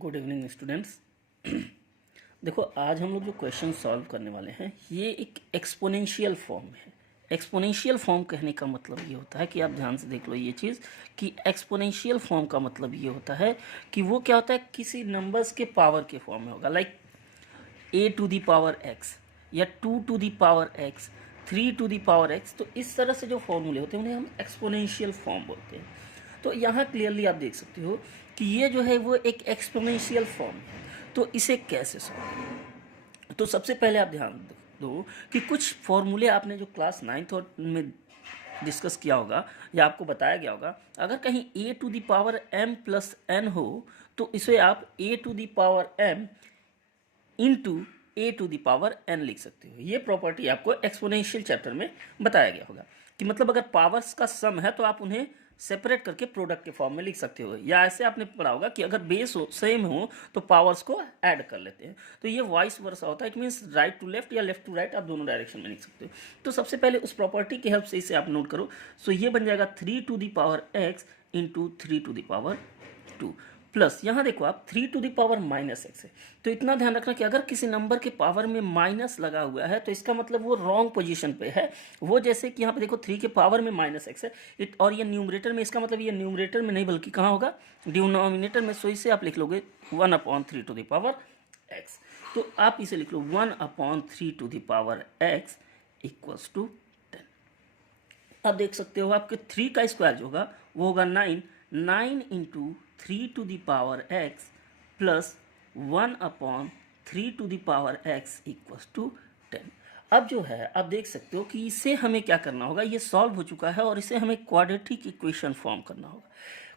Good evening students. देखो, आज हम लोग जो क्वेश्चन सॉल्व करने वाले हैं ये एक एक्सपोनेंशियल फॉर्म है। एक्सपोनेंशियल फॉर्म कहने का मतलब ये होता है कि आप ध्यान से देख लो ये चीज़ कि एक्सपोनेंशियल फॉर्म का मतलब ये होता है कि वो क्या होता है, किसी नंबर्स के पावर के फॉर्म में होगा। Like a to the power x या 2 to the power x, 3 to the power x। तो इस तरह से जो फॉर्मूले होते हैं उन्हें हम एक्सपोनेंशियल फॉर्म बोलते हैं। तो यहाँ क्लियरली आप देख सकते हो कि ये जो है वो एक एक्सपोनेंशियल फॉर्म है। तो इसे कैसे सॉल्व करें? तो सबसे पहले आप ध्यान दो कि कुछ फॉर्मूले आपने जो क्लास 9th और में डिस्कस किया होगा या आपको बताया गया होगा। अगर कहीं a to the power m plus n हो तो इसे आप a to the power m into A to the power n लिख सकते हो। ये प्रॉपर्टी आपको एक्सपोनेंशियल चैप्टर में बताया गया होगा कि मतलब अगर पावर्स का सम है तो आप उन्हें सेपरेट करके प्रोडक्ट के फॉर्म में लिख सकते हो, या ऐसे आपने पढ़ा होगा कि अगर बेस सेम हो तो पावर्स को ऐड कर लेते हैं। तो ये वाइस वर्सा होता है। It means right to left या लेफ्ट टू राइट, आप दोनों डायरेक्शन में लिख सकते हो। तो सबसे पहले उस प्रॉपर्टी की हेल्प से इसे आप नोट करो। सो ये बन जाएगा 3 to the power x into 3 to the power 2 plus यहाँ देखो आप 3 to the power minus x है। तो इतना ध्यान रखना कि अगर किसी नंबर के पावर में माइनस लगा हुआ है तो इसका मतलब वो रॉन्ग पोजीशन पे है। वो जैसे कि यहाँ पे देखो 3 के पावर में माइनस एक्स है और ये न्यूमरेटर में, इसका मतलब ये न्यूमरेटर में नहीं बल्कि कहाँ होगा, डिनोमिनेटर में। सो इसे आप लिख लोगे 1/3 टू द पावर एक्स। तो आप इसे लिख लो 1/3 to the power x equals to 10। अब देख सकते हो आपके 3 का स्क्वायर जो होगा वो होगा 9 into 3 to the power x plus 1/3 to the power x equals to 10। अब जो है आप देख सकते हो कि इसे हमें क्या करना होगा, ये सॉल्व हो चुका है और इसे हमें क्वाड्रेटिक इक्वेशन फॉर्म करना होगा।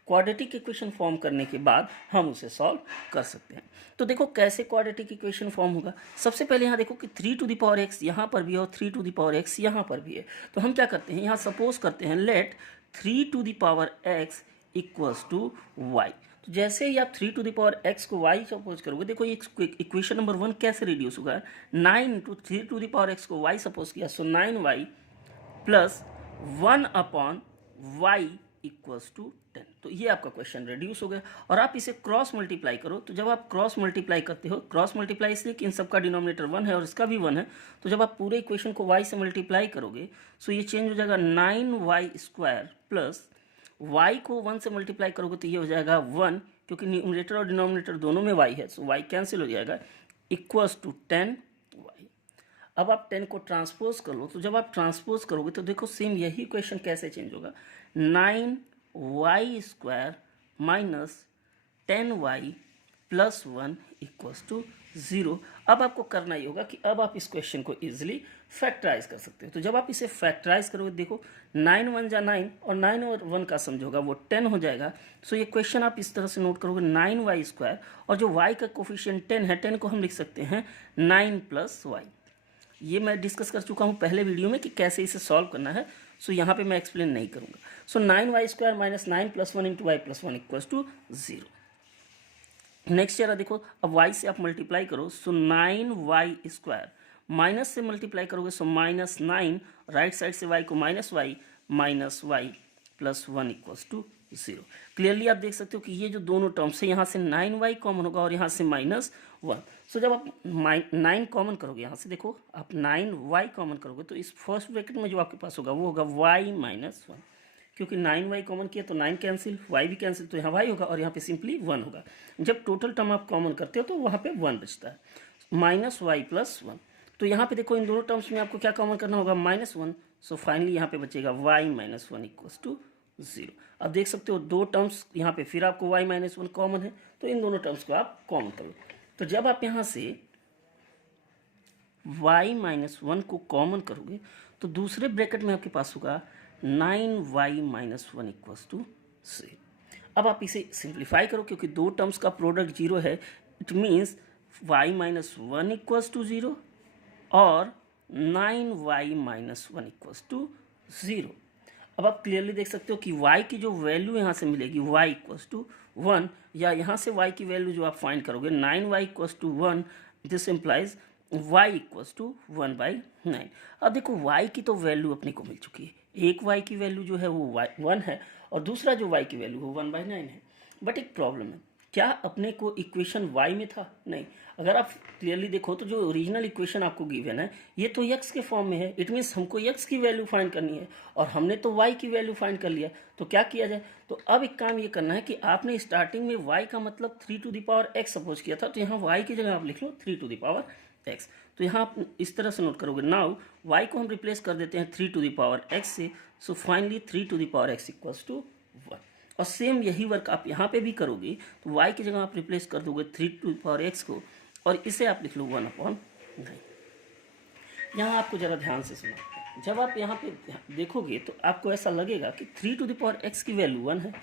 क्वाड्रेटिक इक्वेशन फॉर्म करने के बाद हम उसे सॉल्व कर सकते हैं। तो देखो कैसे क्वाड्रेटिक इक्वेशन फॉर्म होगा। सबसे पहले यहाँ देखो कि 3 टू दी पावर x यहाँ पर भी है और 3 टू दी पावर x यहाँ पर भी है। तो हम क्या करते हैं, यहाँ सपोज करते हैं let 3 to the power x equals to y। तो जैसे ही आप 3 टू द पावर x को y सपोज करोगे, देखो ये इक्वेशन नंबर 1 कैसे रिड्यूस होगा। 9 into 3 to the power x को y सपोज किया, so 9y plus 1/y equals to 10। तो ये आपका क्वेश्चन रिड्यूस हो गया। और आप इसे क्रॉस मल्टीप्लाई करो। तो जब आप क्रॉस मल्टीप्लाई करते हो, क्रॉस मल्टीप्लाई इसलिए कि इन सबका डिनोमिनेटर 1 है और इसका भी 1 है। तो जब आप पूरे इक्वेशन को y से मल्टीप्लाई करोगे सो ये चेंज हो जाएगा 9y स्क्वायर प्लस y को 1 से मल्टीप्लाई करोगे तो ये हो जाएगा 1, क्योंकि न्यूमरेटर और डिनोमिनेटर दोनों में y है। सो y कैंसिल हो जाएगा इक्वल्स टू 10y। अब आप 10 को ट्रांसपोज कर लो। तो जब आप ट्रांसपोज करोगे तो देखो सेम यही इक्वेशन कैसे चेंज होगा, 9y square minus 10y plus 1 equals to 0। अब आपको करना ही होगा कि अब आप इस क्वेश्चन को इजीली फैक्टराइज कर सकते हो। तो जब आप इसे फैक्टराइज करोगे, देखो 9 1 जा 9 और 9 और 1 का सम जो होगा वो 10 हो जाएगा। सो ये क्वेश्चन आप इस तरह से नोट करोगे 9y स्क्वायर और जो y का कोफिशिएंट 10 है, 10 को हम लिख सकते हैं 9 प्लस y। ये मैं डिस्कस कर चुका हूँ पहले वीडियो में कि कैसे इसे सॉल्व करना है। सो यहाँ पे मैं एक्सप्लेन नहीं करूँगा। So 9y square minus 9 plus 1 into y plus 1 equals to 0। Next जरा देखो, अब y से आप मल्टीप्लाई करो, सो 9y स्क्वायर माइनस से मल्टीप्लाई करोगे सो माइनस 9, राइट साइड से y को minus y plus 1 equals to 0। Clearly आप देख सकते हो कि ये जो दोनों टर्म्स है यहाँ से 9y कॉमन होगा और यहाँ से माइनस 1। सो जब आप 9 कॉमन करोगे, यहाँ से देखो आप 9y कॉमन करोगे तो इस फर्स्ट ब्रैकेट में जो आपके पास होगा वो होगा y माइनस 1, क्योंकि 9y कॉमन किया तो 9 कैंसिल, y भी कैंसिल, तो यहाँ y होगा और यहाँ पे सिंपली 1 होगा। जब टोटल टर्म आप कॉमन करते हो तो वहाँ पे 1 बचता है, माइनस y प्लस 1। तो यहाँ पे देखो इन दोनों टर्म्स में आपको क्या कॉमन करना होगा, -1। सो फाइनली यहाँ पे बचेगा y माइनस 1 इक्वल्स टू 0। अब देख सकते हो दो टर्म्स यहाँ पे फिर आपको y माइनस 1 कॉमन है, तो इन दोनों टर्म्स को आप कॉमन करो। तो जब आप यहाँ से y माइनस 1 को कॉमन करोगे तो दूसरे ब्रैकेट में आपके पास होगा 9y माइनस 1 इक्वल्स टू 0। अब आप इसे सिंप्लीफाई करो, क्योंकि दो टर्म्स का प्रोडक्ट 0 है। It means y minus 1 equals to 0 और 9y माइनस 1 इक्वल्स टू 0। अब आप क्लियरली देख सकते हो कि y की जो वैल्यू यहाँ से मिलेगी y इक्वल्स टू 1, या यहाँ से y की वैल्यू जो आप फाइंड करोगे 9y equals to 1, this implies y equals to 1/9। अब देखो y की तो वैल्यू अपने को मिल चुकी है। एक y की वैल्यू जो है वो 1 है और दूसरा जो y की वैल्यू वो 1/9 है। बट एक प्रॉब्लम है, क्या अपने को इक्वेशन y में था? नहीं। अगर आप क्लियरली देखो तो जो ओरिजिनल इक्वेशन आपको गिवन है ये तो x के फॉर्म में है, इट मीन्स हमको x की वैल्यू फाइंड करनी है और हमने तो y की वैल्यू फाइंड कर लिया। तो क्या किया जाए, तो अब एक काम ये करना है कि आपने स्टार्टिंग में y का मतलब 3 to the power x suppose किया था, तो यहाँ y की जगह आप लिख लो 3 टू द पावर x। तो यहाँ आप इस तरह से नोट करोगे, नाउ y को हम रिप्लेस कर देते हैं 3 टू द पावर x से, so finally 3 to the power x equals to 1। और सेम यही वर्क आप यहाँ पे भी करोगे, तो y की जगह आप रिप्लेस कर दोगे 3 टू द पावर x को और इसे आप लिख लो 1/9। यहाँ आपको ज़रा ध्यान से सुनो, जब आप यहाँ पे देखोगे तो आपको ऐसा लगेगा कि 3 टू द पावर x की वैल्यू 1 है,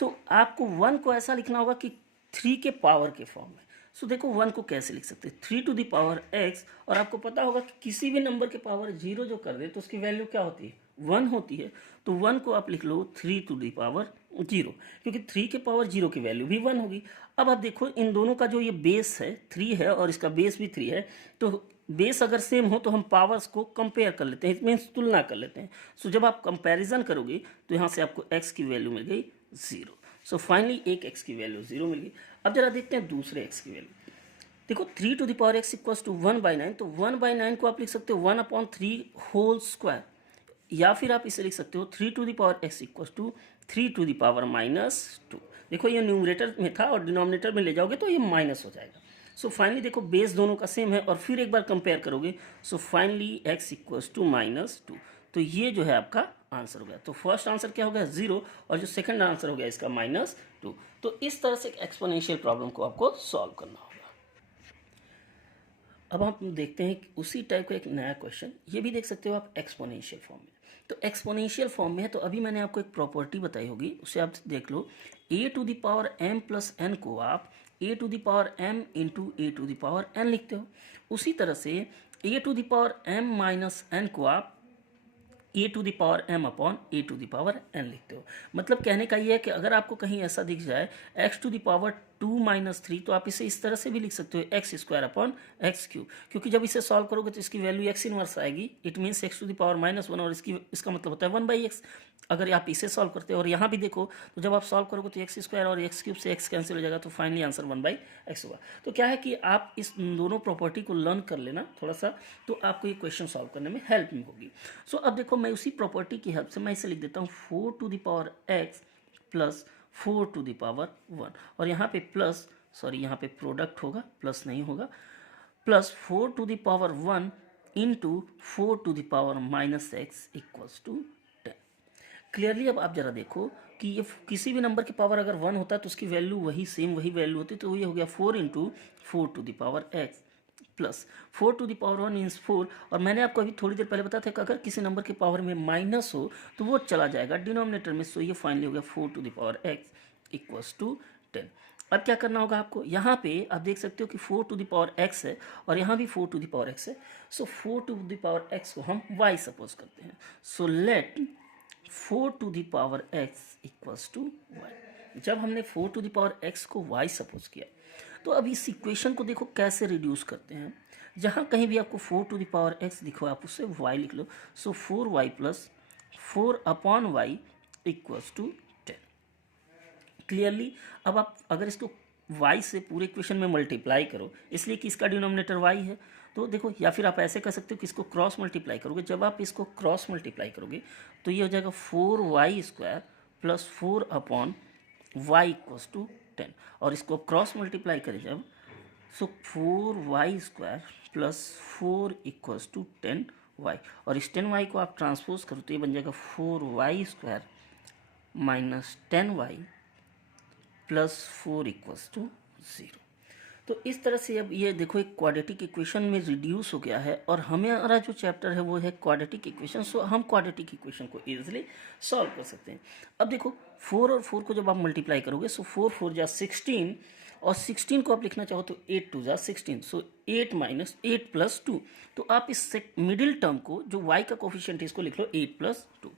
तो आपको 1 को ऐसा लिखना होगा कि 3 के पावर के फॉर्म में। सो देखो 1 को कैसे लिख सकते हैं, 3 टू द पावर x, और आपको पता होगा कि किसी भी नंबर के पावर 0 जो कर दे तो उसकी वैल्यू क्या होती है, 1 होती है। तो 1 को आप लिख लो 3 टू द पावर 0, क्योंकि 3 के पावर 0 की वैल्यू भी 1 होगी। अब आप देखो इन दोनों का जो ये बेस है 3 है और इसका बेस भी 3 है, तो बेस अगर सेम हो तो हम पावर्स को कंपेयर कर लेते हैं, इट मीन्स तुलना कर लेते हैं। सो जब आप कंपैरिजन करोगे तो यहाँ से आपको x की वैल्यू मिल गई 0। सो फाइनली एक x की वैल्यू 0 मिल गई। अब जरा देखते हैं दूसरे x की वैल्यू। देखो 3 to the power x equals to 1/9, तो 1/9 को आप लिख सकते हो 1/3 होल स्क्वायर, या फिर आप इसे लिख सकते हो 3 to the power x equals to 3 to the power -2। देखो ये न्यूमरेटर में था और डिनोमिनेटर में ले जाओगे तो ये माइनस हो जाएगा। सो फाइनली देखो बेस दोनों का सेम है और फिर एक बार कंपेयर करोगे, so finally x equals to -2। तो ये जो है आपका आंसर हो गया। तो फर्स्ट आंसर क्या हो गया 0 और जो सेकंड आंसर हो गया इसका -2। तो इस तरह से एक्सपोनेंशियल प्रॉब्लम को आपको सॉल्व करना होगा। अब हम देखते हैं कि उसी टाइप का एक नया क्वेश्चन, ये भी देख सकते हो आप एक्सपोनेंशियल फॉर्म में। तो एक्सपोनेंशियल फॉर्म में है, तो अभी मैंने आपको एक प्रॉपर्टी बताई होगी, उसे आप देख लो। a to the power m plus n को आप a to the power m into a to the power n लिखते हो। उसी तरह से a to the power m minus n को आप a to the power m upon a to the power n लिखते हो। मतलब कहने का ये है कि अगर आपको कहीं ऐसा दिख जाए x टू द पावर 2-3, तो आप इसे इस तरह से भी लिख सकते हो x square upon x cube, क्योंकि जब इसे सॉल्व करोगे तो इसकी वैल्यू एक्स इनवर्स आएगी, it means x to the power -1, और इसका मतलब होता है 1/x। अगर आप इसे सॉल्व करते हो और यहाँ भी देखो तो जब आप सॉल्व करोगे तो एक्स स्क्वायर और एक्स क्यूब से एक्स कैंसिल हो जाएगा, तो फाइनली आंसर 1/x होगा। तो क्या है कि आप इस दोनों प्रॉपर्टी को लर्न कर लेना थोड़ा सा, तो आपको ये क्वेश्चन सॉल्व करने में हेल्प होगी। सो अब देखो मैं उसी प्रॉपर्टी की हेल्प से मैं इसे लिख देता हूँ 4 to the power x plus 4 to the power 1, और यहाँ पे प्लस, सॉरी यहाँ पे प्रोडक्ट होगा, प्लस नहीं होगा, plus 4 to the power 1 into 4 to the power -x equals to 10। Clearly अब आप जरा देखो कि ये किसी भी नंबर की पावर अगर 1 होता है तो उसकी वैल्यू वही सेम वही वैल्यू होती है, तो ये हो गया 4 into 4 to the power x plus 4 to the power 1 means 4, और मैंने आपको अभी थोड़ी देर पहले बताया था कि अगर किसी नंबर के पावर में माइनस हो तो वो चला जाएगा डिनोमिनेटर में। सो ये फाइनली हो गया 4 to the power x equals to 10। अब क्या करना होगा आपको, यहाँ पे आप देख सकते हो कि 4 टू द पावर x है और यहाँ भी 4 टू द पावर x है। So 4 to the power x को हम y सपोज करते हैं। So let 4 to the power x equals to y। जब हमने 4 टू द पावर x को y सपोज किया, तो अब इस इक्वेशन को देखो कैसे रिड्यूस करते हैं। जहाँ कहीं भी आपको 4 टू द पावर x दिखो आप उससे y लिख लो। So 4y plus 4 upon y equals to 10। Clearly अब आप अगर इसको y से पूरे इक्वेशन में मल्टीप्लाई करो, इसलिए कि इसका डिनोमिनेटर y है, तो देखो, या फिर आप ऐसे कर सकते हो कि इसको क्रॉस मल्टीप्लाई करोगे। जब आप इसको क्रॉस मल्टीप्लाई करोगे तो ये हो जाएगा 4y square plus 4 upon y equals to 10, और इसको क्रॉस मल्टीप्लाई करें जब, so 4y square plus 4 equals to 10y, और इस 10y को आप ट्रांसपोज करो तो ये बन जाएगा 4y square minus 10y plus 4 equals to 0। तो इस तरह से अब ये देखो एक क्वाड्रेटिक इक्वेशन में रिड्यूस हो गया है, और हमारा जो चैप्टर है वो है क्वाड्रेटिक इक्वेशन। सो हम क्वाड्रेटिक इक्वेशन को इजीली सॉल्व कर सकते हैं। अब देखो 4 और 4 को जब आप मल्टीप्लाई करोगे, सो 4 4 जा 16, और 16 को आप लिखना चाहो तो 8 2 जा 16, सो 8 माइनस 8 प्लस 2। तो आप इस मिडिल टर्म को जो y का कोफिशिएंट है इसको लिख लो 8 प्लस 2।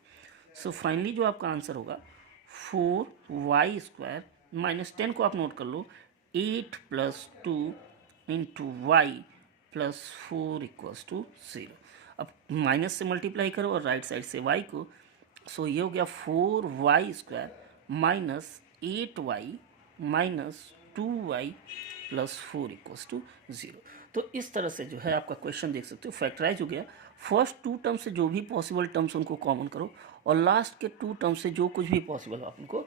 सो फाइनली जो आपका आंसर होगा 4y स्क्वायर माइनस 10 को आप नोट कर लो 8 plus 2 into y plus 4 equals to 0। अब माइनस से मल्टीप्लाई करो और राइट साइड से y को, सो ये हो गया 4y square minus 8y minus 2y plus 4 equals to 0। तो इस तरह से जो है आपका क्वेश्चन देख सकते हो फैक्टराइज हो गया। फर्स्ट टू टर्म से जो भी पॉसिबल टर्म्स उनको कॉमन करो और लास्ट के टू टर्म से जो कुछ भी पॉसिबल हो आप उनको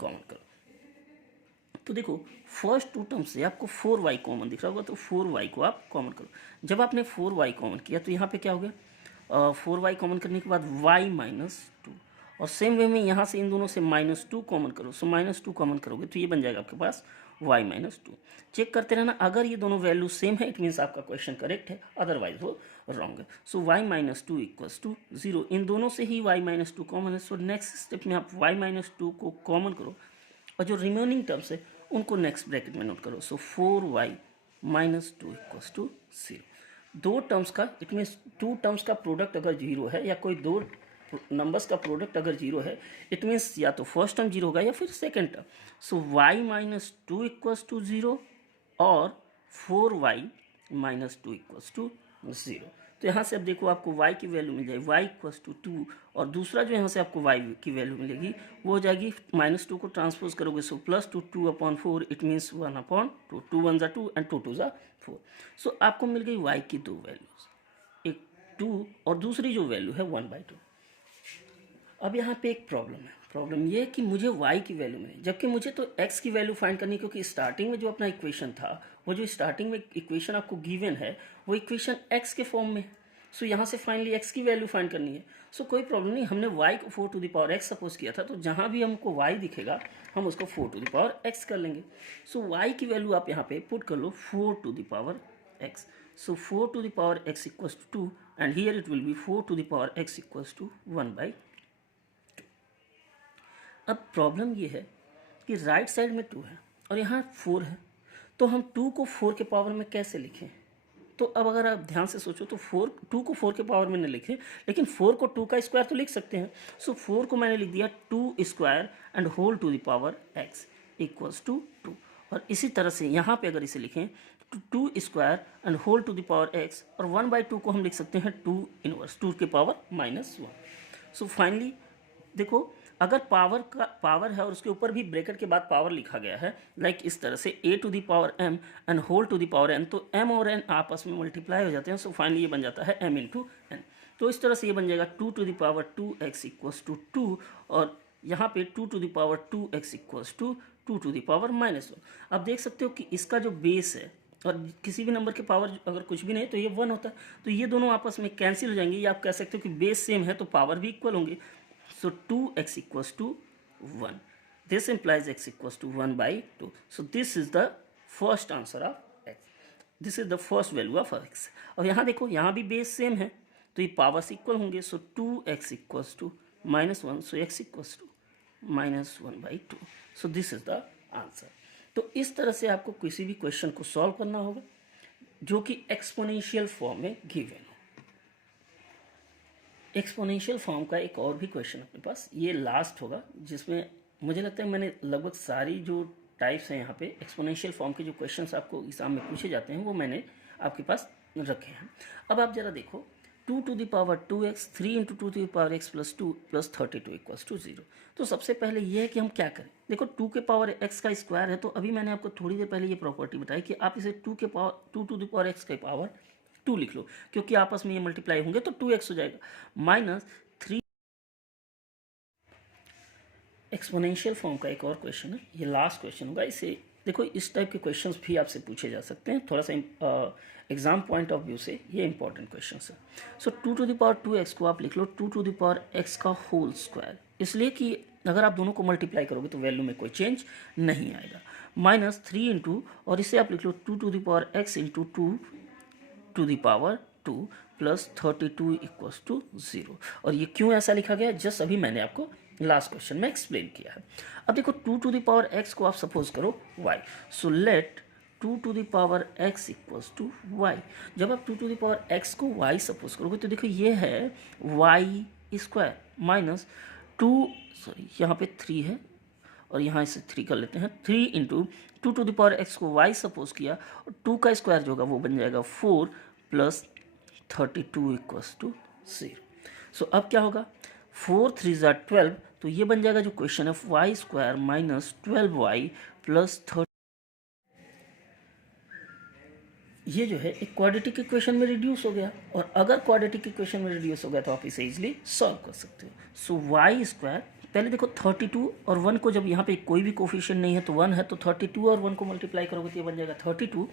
कॉमन करो। तो देखो फर्स्ट टू टर्म से आपको 4y कॉमन दिख रहा होगा, तो 4y को आप कॉमन करो। जब आपने 4y कॉमन किया तो यहाँ पे क्या हो गया, 4y कॉमन करने के बाद y माइनस 2, और सेम वे में यहाँ से इन दोनों से -2 कॉमन करो। सो -2 कॉमन करोगे तो ये बन जाएगा आपके पास y माइनस 2। चेक करते रहना, अगर ये दोनों वैल्यू सेम है इट मीन्स आपका क्वेश्चन करेक्ट है, अदरवाइज वो रॉन्ग है। सो y माइनस 2 इक्वल्स टू 0। इन दोनों से ही y माइनस 2 कॉमन है। सो नेक्स्ट स्टेप में आप y माइनस 2 को कॉमन करो और जो रिमेनिंग टर्म्स है उनको नेक्स्ट ब्रैकेट में नोट करो। सो 4y माइनस 2 इक्वल्स टू 0। दो टर्म्स का इट मीन्स टू टर्म्स का प्रोडक्ट अगर 0 है या कोई दो नंबर्स का प्रोडक्ट अगर 0 है इट मीन्स या तो फर्स्ट टर्म 0 होगा या फिर second term. So y minus 2 equals to 0 और 4y माइनस 2 इक्वल्स टू 0। तो यहाँ से अब देखो आपको y की वैल्यू मिल जाएगी y इक्वल्स टू 2, और दूसरा जो यहाँ से आपको y की वैल्यू मिलेगी वो हो जाएगी -2 को ट्रांसपोज करोगे। So plus 2/4 it means 1/2, 2 1 2 and 2 2 4। सो आपको मिल गई y की दो वैल्यूज, एक 2 और दूसरी जो वैल्यू है 1/2। अब यहाँ पे एक प्रॉब्लम ये है कि मुझे y की वैल्यू मिली, जबकि मुझे तो x की वैल्यू फाइंड करनी, क्योंकि स्टार्टिंग में जो अपना इक्वेशन था वो जो स्टार्टिंग में इक्वेशन आपको गिवन है वो इक्वेशन x के फॉर्म में। सो यहाँ से फाइनली x की वैल्यू फाइंड करनी है। सो कोई प्रॉब्लम नहीं, हमने y को 4 to the power x suppose किया था, तो जहाँ भी हमको y दिखेगा हम उसको 4 टू द पावर x कर लेंगे। सो y की वैल्यू आप यहाँ पे पुट कर लो 4 to the power x। So 4 to the power x equals to 2 and here it will be 4 to the power x equals to 1/2। अब प्रॉब्लम ये है कि राइट साइड में 2 है और यहाँ 4 है, तो हम 2 को 4 के पावर में कैसे लिखें। तो अब अगर आप ध्यान से सोचो तो 2 को 4 के पावर में न लिखें, लेकिन 4 को 2 का स्क्वायर तो लिख सकते हैं। सो 4 को मैंने लिख दिया 2 square and whole to the power x equals to 2। और इसी तरह से यहाँ पे अगर इसे लिखें तो 2 square and whole to the power x, और 1/2 को हम लिख सकते हैं 2 इनवर्स 2 के पावर -1। सो फाइनली देखो अगर पावर है और उसके ऊपर भी ब्रैकेट के बाद पावर लिखा गया है लाइक इस तरह से a to the power m and whole to the power n, तो m और n आपस में मल्टीप्लाई हो जाते हैं। सो फाइनली ये बन जाता है m इंटू n। तो इस तरह से ये बन जाएगा 2 to the power 2x equals to 2, और यहाँ पे 2 to the power 2x equals to 2 to the power -1। अब देख सकते हो कि इसका जो बेस है और किसी भी नंबर के पावर अगर कुछ भी नहीं तो ये 1 होता है, तो ये दोनों आपस में कैंसिल हो जाएंगे। या आप कह सकते हो कि बेस सेम है तो पावर भी इक्वल होंगे। So 2x equals to 1. This implies x equals to 1/2. So this is the first answer of x. This is the first value of x. और यहाँ देखो यहाँ भी बेस सेम है तो ये पावर्स इक्वल होंगे। सो 2x equals to -1. So x equals to -1/2. So this is the answer. तो इस तरह से आपको किसी भी क्वेश्चन को सॉल्व करना होगा जो कि एक्सपोनेंशियल फॉर्म में गिवन हो। एक्सपोनेंशियल फॉर्म का एक और भी क्वेश्चन अपने पास, ये लास्ट होगा, जिसमें मुझे लगता है मैंने लगभग सारी जो टाइप्स हैं यहाँ पे एक्सपोनेंशियल फॉर्म के जो क्वेश्चंस आपको एग्जाम में पूछे जाते हैं वो मैंने आपके पास रखे हैं। अब आप जरा देखो 2 to the power 2x 3 into 2 to the power x plus 2 plus 32 equals to 0। तो सबसे पहले ये है कि हम क्या करें। देखो 2 के पावर x का स्क्वायर है, तो अभी मैंने आपको थोड़ी देर पहले ये प्रॉपर्टी बताई कि आप इसे 2 टू द पावर x के पावर 2 लिख लो, क्योंकि आपस में ये मल्टीप्लाई होंगे तो 2x हो जाएगा -3। एक्सपोनेंशियल फॉर्म का एक और क्वेश्चन है, ये लास्ट क्वेश्चन होगा। इसे देखो इस टाइप के क्वेश्चंस भी आपसे पूछे जा सकते हैं, थोड़ा सा एग्जाम पॉइंट ऑफ व्यू से ये इंपॉर्टेंट क्वेश्चन है। सो 2 टू द पावर 2x को आप लिख लो 2 टू द पावर x का होल स्क्वायर, इसलिए कि अगर आप दोनों को मल्टीप्लाई करोगे तो वैल्यू में कोई चेंज नहीं आएगा। -3 इंटू, और इसे आप लिख लो 2 to the power x into 2 to the power 2 plus 32 equals to 0। और ये क्यों ऐसा लिखा गया, जस्ट अभी मैंने आपको लास्ट क्वेश्चन में एक्सप्लेन किया है। अब देखो 2 टू द पावर x को आप सपोज करो y। So let 2 to the power x equals to y। जब आप 2 टू द पावर x को y सपोज करोगे तो देखो ये है y स्क्वायर माइनस 2, सॉरी यहाँ पे 3 है और यहाँ इसे 3 कर लेते हैं। 3 into 2 to the power x को y सपोज किया और 2 का स्क्वायर जो होगा वो बन जाएगा 4 प्लस 32 इक्वल्स टू 0। सो अब क्या होगा 4 3 ज़ा 12, तो ये बन जाएगा जो क्वेश्चन है y square minus 12y plus 30। ये जो है एक क्वाड्रेटिक इक्वेशन में रिड्यूस हो गया, और अगर क्वाड्रेटिक इक्वेशन में रिड्यूस हो गया तो आप इसे इजीली सॉल्व कर सकते हो। सो वाई स्क्वायर, पहले देखो 32 और 1 को, जब यहाँ पे कोई भी कोफिशिएंट नहीं है तो 1 है, तो 32 और 1 को मल्टीप्लाई करोगे तो ये बन जाएगा 32,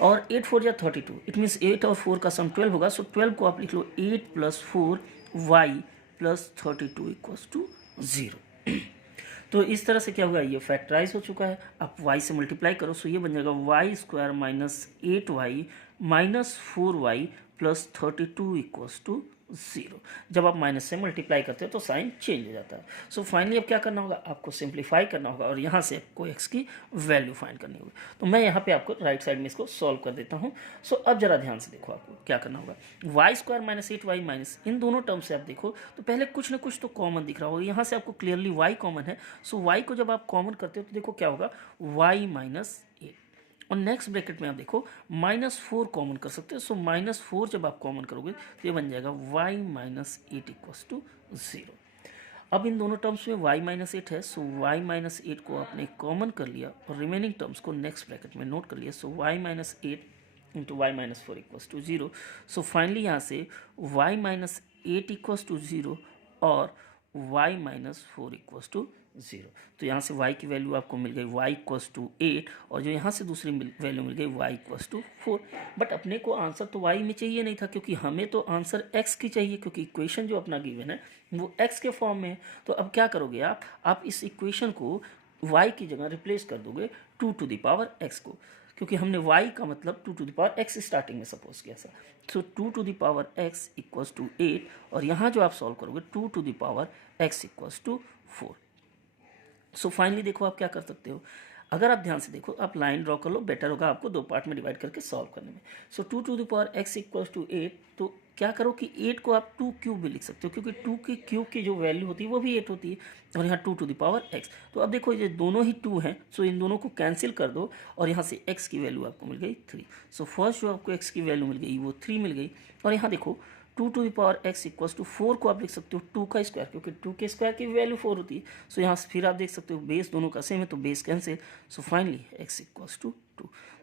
और 8 4 या 32, इट मीन्स 8 और 4 का सम 12 होगा। सो 12 को आप लिख लो 8 + 4 वाई + 32 = 0। तो इस तरह से क्या हुआ, ये फैक्टराइज हो चुका है। आप y से मल्टीप्लाई करो, सो ये बन जाएगा y² - 8y - 4y + 32 = 0। जब आप माइनस से मल्टीप्लाई करते हो तो साइन चेंज हो जाता है। सो फाइनली अब क्या करना होगा, आपको सिंप्लीफाई करना होगा और यहाँ से आपको x की वैल्यू फाइंड करनी होगी। तो मैं यहाँ पे आपको राइट साइड में इसको सॉल्व कर देता हूँ। सो अब जरा ध्यान से देखो, आपको क्या करना होगा, y² - 8y माइनस, इन दोनों टर्म से आप देखो तो पहले कुछ ना कुछ तो कॉमन दिख रहा होगा। यहाँ से आपको क्लियरली y कॉमन है। सो y को जब आप कॉमन करते हो तो देखो क्या होगा, y - 8, और नेक्स्ट ब्रैकेट में आप देखो -4 कॉमन कर सकते हो। सो -4 जब आप कॉमन करोगे तो ये बन जाएगा y - 8 = 0। अब इन दोनों टर्म्स में y - 8 है, सो y - 8 को आपने कॉमन कर लिया और रिमेनिंग टर्म्स को नेक्स्ट ब्रैकेट में नोट कर लिया। सो y - 8 × y - 4 = 0। सो फाइनली यहाँ से y - 8 = 0 और y - 4 = 0। तो यहाँ से y की वैल्यू आपको मिल गई y = 8, और जो यहाँ से दूसरी वैल्यू मिल गई y = 4। बट अपने को आंसर तो y में चाहिए नहीं था, क्योंकि हमें तो आंसर x की चाहिए, क्योंकि इक्वेशन जो अपना गिवन है वो x के फॉर्म में है। तो अब क्या करोगे आप इस इक्वेशन को y की जगह रिप्लेस कर दोगे 2 x को, क्योंकि हमने y का मतलब 2 x स्टार्टिंग में सपोज किया था। सो 2 x = 8, और यहाँ जो आप सॉल्व करोगे 2 x = 4। सो फाइनली देखो आप क्या कर सकते हो, अगर आप ध्यान से देखो, आप लाइन ड्रॉ कर लो, बेटर होगा आपको 2 पार्ट में डिवाइड करके सॉल्व करने में। सो 2 x = 8, तो क्या करो कि 8 को आप 2 क्यूब भी लिख सकते हो, क्योंकि 2 की क्यूब की जो वैल्यू होती है वो भी 8 होती है, और यहाँ 2 x। तो अब देखो ये दोनों ही 2 हैं, सो इन दोनों को कैंसिल कर दो, और यहाँ से x की वैल्यू आपको मिल गई 3। सो फर्स्ट जो आपको x की वैल्यू मिल गई वो 3 मिल गई, और यहाँ देखो 2 x = 4 को आप लिख सकते हो 2 का स्क्वायर, क्योंकि 2 के स्क्वायर की वैल्यू 4 होती है। सो यहाँ से फिर आप देख सकते हो बेस दोनों का सेम है, तो बेस कैंसिल। सो फाइनली x = 2।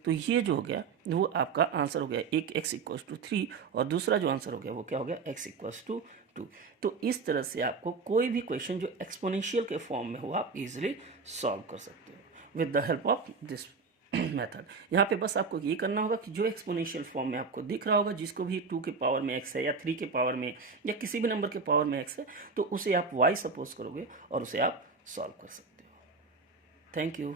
तो ये जो हो गया वो आपका आंसर हो गया, एक x = 3, और दूसरा जो आंसर हो गया वो क्या हो गया, x = 2। तो इस तरह से आपको कोई भी क्वेश्चन जो एक्सपोनेंशियल के फॉर्म में हो आप इजीली सॉल्व कर सकते हो with the help of this method. यहाँ पे बस आपको ये करना होगा कि जो एक्सपोनेंशियल फॉर्म में आपको दिख रहा होगा, जिसको भी 2 के पावर में x है, या 3 के पावर में, या किसी भी नंबर के पावर में x है, तो उसे आप y सपोज करोगे और उसे आप सॉल्व कर सकते हो। Thank you.